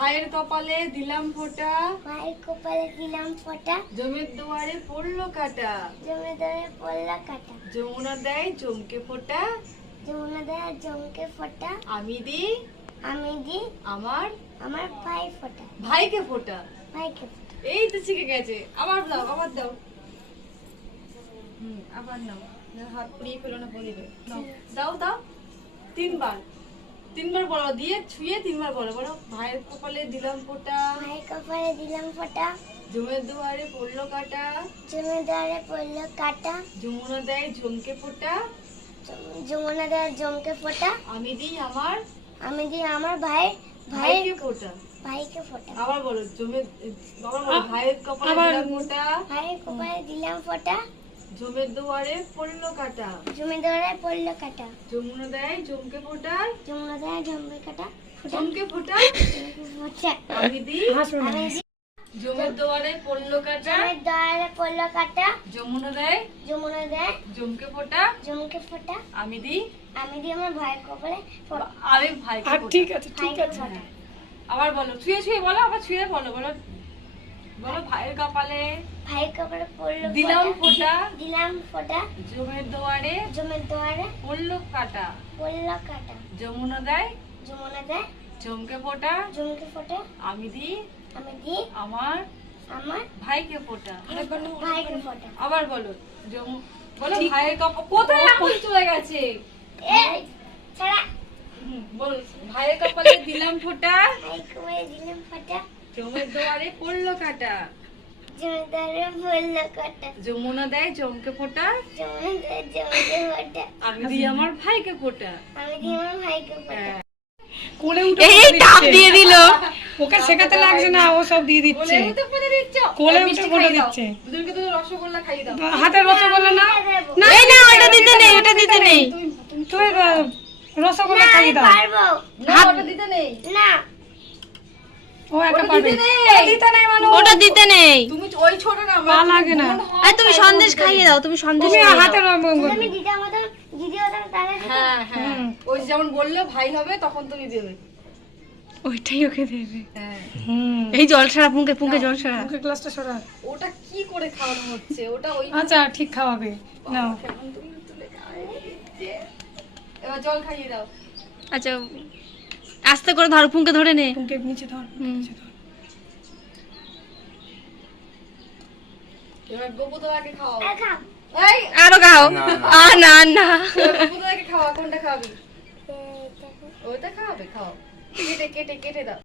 ভাইয়ের কপালে দিলাম ফোঁটা, ভাইয়ের কপালে দিলাম ফোঁটা, জমের দুয়ারে পড়লো কাটা, জমে ধরে পড়লো কাটা, যমুনা দেয় জমকে ফোঁটা, যমুনা দেয় জমকে ফোঁটা, আমি দিই আমি দিই আমার আমার ভাই ফোঁটা, ভাইকে ফোঁটা। ভাইকে ফোঁটা। এই তো শিখে গেছে। আবার দাও, আবার দাও। আবার নাও। হাত পুড়িয়ে ফেলো না, বলিবে। নাও, দাও দাও। তিনবার বলো, দিয়ে ছুঁয়ে তিনবার বলো। বলো, ভাইয়ের কপালে দিলাম ফোঁটা, ভাইয়ের কপালে দিলাম ফোঁটা, জমের দুয়ারে পড়লো কাটা, জমে ধরে পড়লো কাটা, যমুনা দেয় জমকে ফোঁটা, যমুনা দেয় জমকে ফোঁটা, আমি দিই আমার আমি দিই আমার ভাইকে ভাইকে ফোঁটা। ভাইকে ফোঁটা। আবার বলো, আবার বলো, ভাইয়ের কপালে দিলাম ফোঁটা, ভাইয়ের কপালে দিলাম ফোঁটা, জমের দুয়ারে পড়লো কাটা, জমে ধরে পড়লো কাটা, যমুনা দেয় জমকে ফোঁটা, যমুনা দেয় জমকে কাটা, জমকে ফোঁটা, জমকে ফোঁটা। আমি দিই আমি দিই জমের দুয়ারে পড়লো কাটা, জমের দ্বারে পড়লো কাটা, যমুনা দেয় যমুনা দেয় জমকে ফোঁটা, জমকে ফোঁটা, আমি দিই আমি দিই আমার ভাইয়ের কপালে ফোঁটা, আমি ভাইকে ফোঁটা। ঠিক আছে ভাইকে ফোঁটা। আবার বলো, ছুঁয়ে ছুঁয়ে বলো, আবার ছুঁয়ে বলো। বলো বলো, ভাইয়ের কপালে ভাইয়ের কপালে পড়লো দিলাম ফোঁটা, দিলাম ফোঁটা, জমের দুয়ারে জমের দ্বারে পড়লো কাটা, পড়লো কাটা, যমুনা দেয় যমুনা দেয় জমকে ফোঁটা, জমকে ফোঁটা, আমি দিই আমি দিই আমার আমার ভাইকে ফোঁটা। ভাইকে ফোঁটা। আবার বলো, বলো ভাইয়ের কপালে কোথায় এখন চলে গেছে। এই ছাড়া বলো, ভাইয়ের কপালে দিলাম ফোঁটা, ভাইয়ের কপালে দিলাম ফোঁটা, জমের দুয়ারে পড়লো কাটা, জমের দ্বারে পড়লো কাটা, যমুনা দেয় জমকে ফোঁটা, যমুনা দেয় জমকে ফোঁটা, আমি দিই আমার ভাইকে ফোঁটা। আমি দিই আমার ভাইকে ফোঁটা। কোলে উঠে এই টাপ দিয়ে দিল। ওকে শেখাতে লাগছে না, ও সব দিয়ে দিচ্ছে। কোলে উঠে পড়ে দিচ্ছ, কোলে উঠে মিষ্টি পড়ে খাইয়ে দাও। দিচ্ছে। দুজনকে তো রসগোল্লা খাইয়ে দাও। হাতের রসগোল্লা না, না এই না, ওটা দিতে নেই, ওটা দিতে নেই। তুই রসগোল্লা খাইয়ে দাও। পারবো না, ওটা দিতে নেই। না, ও একা ওটা পারবে। দিতে নেই। ও দিতে নাই মানে ওটা দিতে নেই। তুমি ওই ছোট না, পা লাগে না। আরে তুমি সন্দেশ খাইয়ে দাও, তুমি সন্দেশ তুমি খাইয়ে দাও। হাতের আমি দিদি আমাদের দিদি ওদের তাহলে হ্যাঁ হ্যাঁ, ওই যেমন বললো ভাই হবে তখন তুমি দেবে। ওইটাই ওকে দেবে। হ্যাঁ, এই জল ছাড়া, পুঙ্কে পুঙ্কে জল ছাড়া। মুখে গ্লাসটা সরা। ওটা কি করে খাওয়ানো হচ্ছে? ওটা ওই আচ্ছা ঠিক খাওয়াবে নাও। কেমন তুমি তুলে খাওয়াই দিচ্ছে। এবার জল খাইয়ে দাও। আচ্ছা আস্তে করে ধরো, পুঙ্কে ধরে নে। মুখে নিচে ধর, নিচে ধর। এবার গোপুদাকে খাওয়াও। খা এই আরো খাও। না না, গোপুদাকে খাওয়া, কোনটা খাওয়াবি? ওটা খাওয়াবে, খাও। কেটে কেটে কেটে দাও।